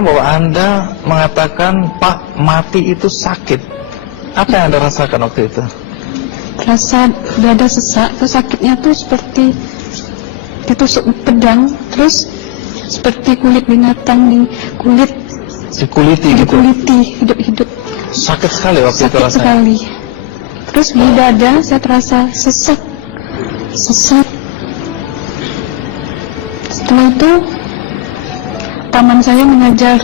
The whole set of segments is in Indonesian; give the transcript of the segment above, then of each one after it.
Bahwa Anda mengatakan Pak mati itu sakit. Apa yang Anda rasakan waktu itu? Rasa dada sesak, terus sakitnya tuh seperti ditusuk pedang, terus seperti kulit binatang Dikuliti gitu? dikuliti hidup-hidup. Sakit sekali waktu itu Sakit rasanya? sekali. Terus di dada saya terasa sesak. Setelah itu paman saya mengajar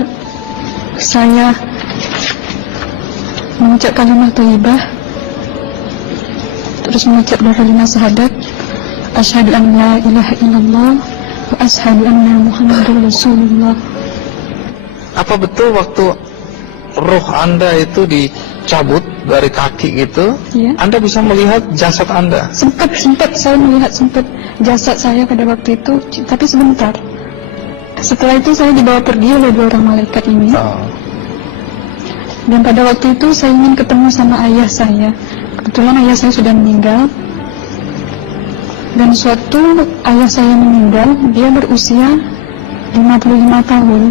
saya mengucap kalimat thayyibah, terus mengucap doa kalimat syahadat, asyhadu an la ilaha illallah wa asyhadu anna muhammadar rasulullah. Apa betul waktu roh Anda itu dicabut dari kaki gitu, Ya. Anda bisa melihat jasad Anda? Sempat saya melihat jasad saya pada waktu itu, tapi sebentar. Setelah itu saya dibawa pergi oleh 2 orang malaikat ini. Dan pada waktu itu saya ingin ketemu sama ayah saya. Kebetulan ayah saya sudah meninggal. Dan suatu ayah saya meninggal, dia berusia 55 tahun.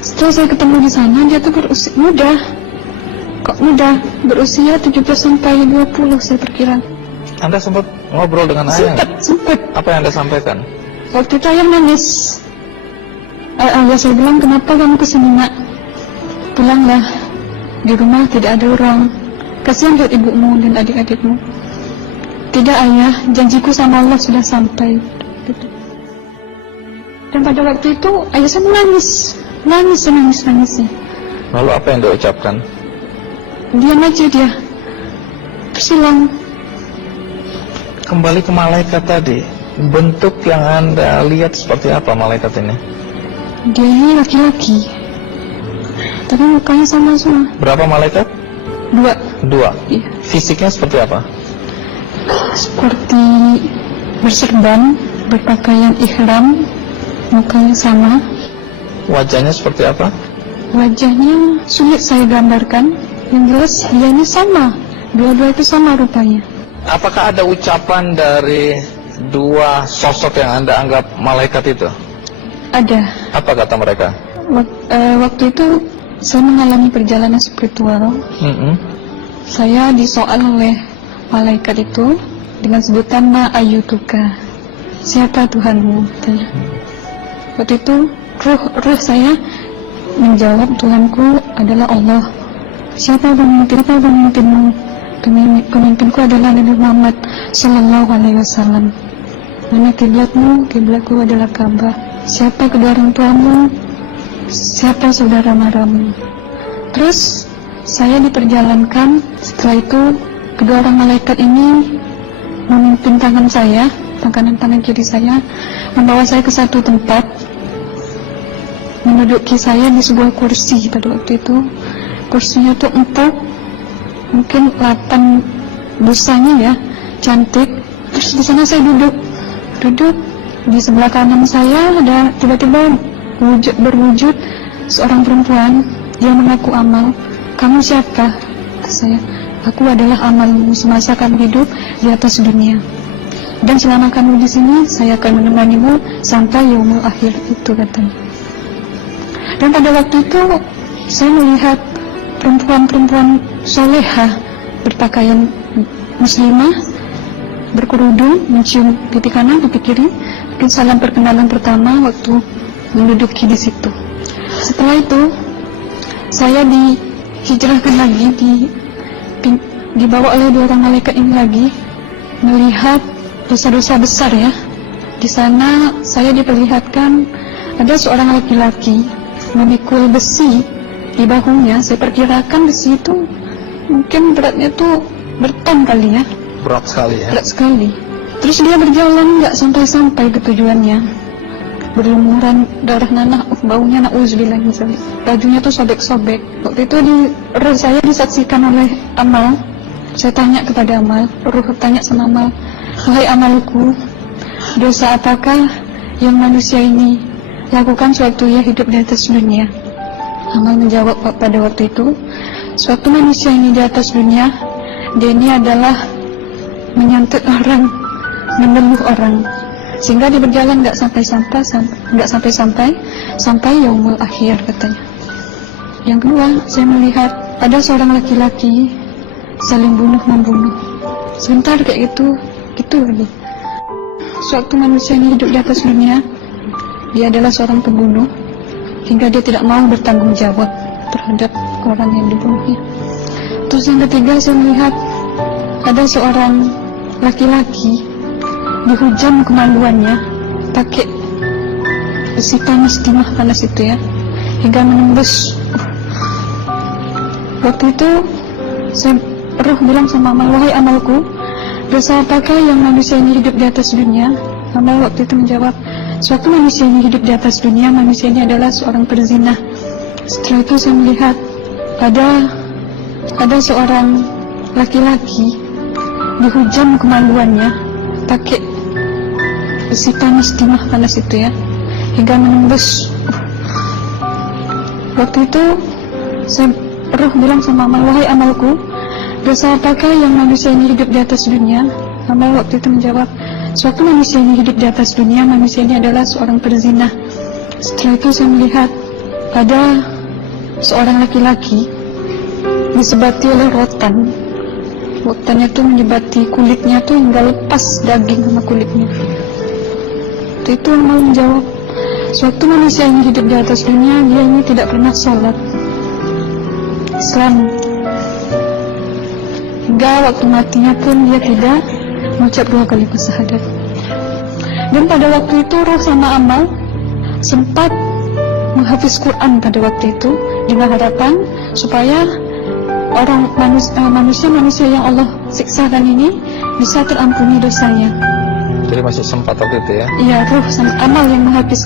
Setelah saya ketemu di sana, dia tuh berusia muda. Kok muda? Berusia 17 sampai 20 saya perkira. Anda sempat ngobrol dengan ayah? Sempat. Apa yang Anda sampaikan? Waktu itu ayah nangis. Ayah saya bilang, kenapa kamu kesini nak? Pulanglah, di rumah tidak ada orang. Kasihan lihat ibumu dan adik-adikmu. Tidak ayah, janjiku sama Allah sudah sampai. Dan pada waktu itu ayah saya menangis. Lalu apa yang dia ucapkan? Diam aja dia, terus hilang. Kembali ke malaikat tadi, bentuk yang Anda lihat seperti apa malaikat ini? Dia ini laki-laki, tapi mukanya sama semua. Berapa malaikat? 2. 2. Iya. Fisiknya seperti apa? Seperti berserban, berpakaian ihram, mukanya sama. Wajahnya seperti apa? Wajahnya sulit saya gambarkan. Yang jelas dia ini sama, dua-dua itu sama rupanya. Apakah ada ucapan dari 2 sosok yang Anda anggap malaikat itu? Ada. Apa kata mereka? Waktu itu saya mengalami perjalanan spiritual. Saya disoal oleh malaikat itu dengan sebutan Ma ayyutuka, siapa Tuhanmu? Waktu itu roh saya menjawab, Tuhanku adalah Allah. Siapa pemimpinmu? Pemimpinku adalah Nabi Muhammad Sallallahu Alaihi Wasallam. Mana kiblatmu? Kiblatku adalah Ka'bah. Siapa kedua orang tuamu? Siapa saudara maramu? Terus saya diperjalankan. Setelah itu kedua orang malaikat ini memimpin tangan saya, tangan kiri saya, membawa saya ke satu tempat, menduduki saya di sebuah kursi. Pada waktu itu kursinya tuh empuk, mungkin 8 busanya ya, cantik. Terus di sana saya duduk. Di sebelah kanan saya ada tiba-tiba berwujud seorang perempuan. Dia mengaku amal. Kamu siapa? Saya, aku adalah amalmu semasa kamu hidup di atas dunia. Dan selama kamu di sini, saya akan menemanimu sampai yaumul akhir, itu katanya. Dan pada waktu itu saya melihat perempuan-perempuan solehah berpakaian muslimah, berkerudung, mencium pipi kanan, pipi kiri. Mungkin salam perkenalan pertama waktu menduduki di situ. Setelah itu saya dihijrahkan lagi, dibawa oleh 2 orang malaikat ini lagi, melihat dosa-dosa besar ya. Di sana saya diperlihatkan ada seorang laki-laki memikul besi di bahunya. Saya perkirakan besi itu mungkin beratnya tuh berton kali ya. Berat sekali ya? Berat sekali. Terus dia berjalan nggak sampai ke tujuannya, berlumuran darah nanah, baunya na'udzubillah misalnya. Bajunya tuh sobek-sobek. Waktu itu saya disaksikan oleh Amal. Saya tanya kepada Amal, Ruh tanya sama Amal, wahai amalku, dosa apakah yang manusia ini lakukan suatu ya hidup di atas dunia? Amal menjawab pada waktu itu, suatu manusia ini di atas dunia, dia ini adalah menyantet orang, menemuh orang. sehingga dia berjalan nggak sampai yaumul akhir katanya. Yang kedua, saya melihat ada seorang laki-laki saling bunuh-membunuh. Sebentar kayak gitu lagi. Suatu manusia ini hidup di atas dunia, dia adalah seorang pembunuh, hingga dia tidak mau bertanggung jawab terhadap orang yang dibunuhnya. Terus yang ketiga, saya melihat ada seorang laki-laki dihujam kemaluannya pakai besi panas, timah panas itu ya, hingga menembus. Waktu itu Roh bilang sama amal, wahai amalku, dosa apakah yang manusia ini hidup di atas dunia? Amal waktu itu menjawab, suatu manusia ini hidup di atas dunia, manusia ini adalah seorang perzina. Setelah itu saya melihat ada seorang laki-laki dihujam kemaluannya pakai besi panas, timah panas itu ya, hingga menembus. Waktu itu Roh bilang sama amal, wahai amalku, dosa apakah yang manusia ini hidup di atas dunia? Amal waktu itu menjawab, suatu manusia ini hidup di atas dunia, manusia ini adalah seorang perzina. Setelah itu saya melihat ada seorang laki-laki disebati oleh rotan. Rotannya itu menyebati kulitnya tuh hingga lepas daging sama kulitnya. Itu amal menjawab, suatu manusia ini hidup di atas dunia, dia ini tidak pernah sholat Islam, hingga waktu matinya pun dia tidak mengucap 2 kalimat syahadat. Dan pada waktu itu Roh sama amal sempat menghafiz Quran pada waktu itu dengan harapan supaya orang manusia yang Allah siksakan ini bisa terampuni dosanya. Jadi masih sempat waktu itu ya? Iya, Roh sama amal yang menghafiz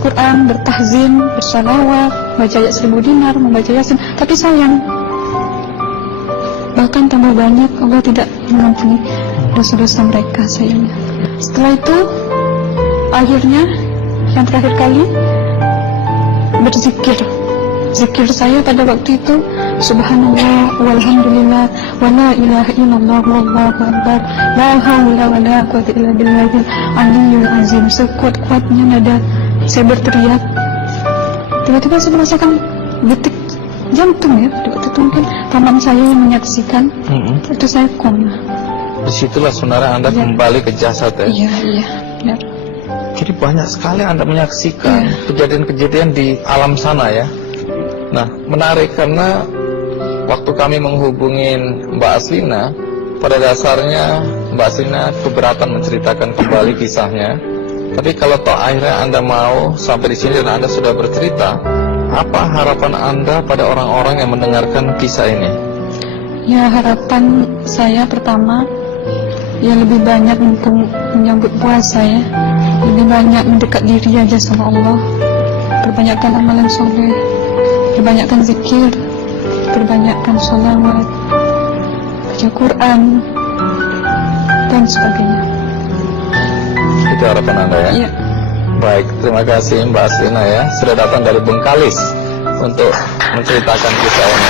Quran, bertahzim, bersalawat, baca ayat 1000 dinar, membaca Yasin. Tapi sayang, bahkan tambah banyak Allah tidak mengampuni dosa-dosa mereka sayangnya. Setelah itu, akhirnya yang terakhir kali berzikir. Zikir saya pada waktu itu, subhanallah, walhamdulillah, wa la ilaha illallah, wallahu akbar, la haula wa la quwwata illa billahil aliyyil azim. Sekuat-kuatnya nada saya berteriak, tiba-tiba saya merasakan detik jantung ya. Waktu itu mungkin paman saya yang menyaksikan. Itu saya koma. Disitulah sebenarnya Anda kembali ke jasad ya? Iya, benar. Jadi banyak sekali Anda menyaksikan kejadian-kejadian di alam sana ya. Nah, menarik karena waktu kami menghubungin Mbak Aslina, pada dasarnya Mbak Aslina keberatan menceritakan kembali kisahnya. Tapi kalau toh akhirnya Anda mau sampai di sini dan Anda sudah bercerita, apa harapan Anda pada orang-orang yang mendengarkan kisah ini? Ya, harapan saya pertama, ya lebih banyak untuk menyambut puasa ya, lebih banyak mendekat diri aja sama Allah, perbanyakkan amalan soleh, perbanyakkan zikir, perbanyakkan sholawat, baca Quran, dan sebagainya. Itu harapan Anda ya? Iya. Baik, terima kasih Mbak Aslina ya, sudah datang dari Bengkalis untuk menceritakan kisah ini.